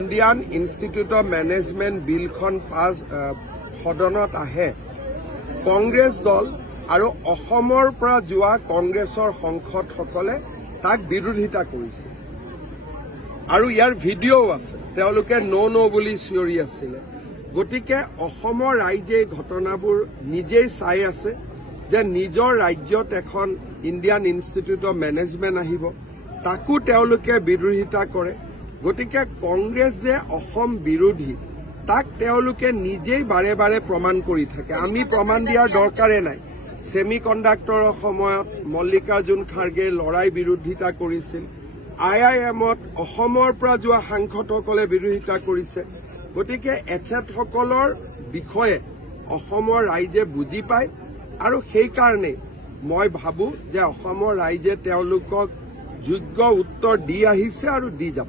Indian institute of management বিলখন পাছ সদনত আহে কংগ্ৰেছ দল আৰু অসমৰ পৰা যোৱা কংগ্ৰেছৰ সাংসদসকলে তাক বিৰোধিতা কৰিছে আৰু ইয়াৰ ভিডিঅ'ও আছে। তেওঁলোকে ন' বুলি চিঞৰি আছিলে। গতিকে অসমৰ ৰাইজে ঘটনাবোৰ নিজেই চাই আছে যে নিজৰ ৰাজ্যত এখন ইণ্ডিয়ান ইনষ্টিটিউট অফ মেনেজমেণ্ট আহিব, তাকো তেওঁলোকে বিৰোধিতা কৰে। গতিকে কংগ্ৰেছ যে অসম বিৰোধী তাক তেওঁলোকে নিজেই বাৰে বাৰে প্ৰমাণ কৰি থাকে। আমি প্ৰমাণ দিয়াৰ দৰকাৰে নাই। ছেমি কণ্ডাক্টৰৰ সময়ত মল্লিকাৰ্জুন খাৰ্গে লৰাই বিৰোধিতা কৰিছিল। IIMত অসমৰ পৰা যোৱা সাংসদসকলে বিৰোধিতা কৰিছে। গতিকে এখেতসকলৰ বিষয়ে অসমৰ ৰাইজে বুজি পায় আৰু সেইকাৰণে মই ভাবো যে অসমৰ ৰাইজে তেওঁলোকক যোগ্য উত্তৰ দি আহিছে আৰু দি যাব।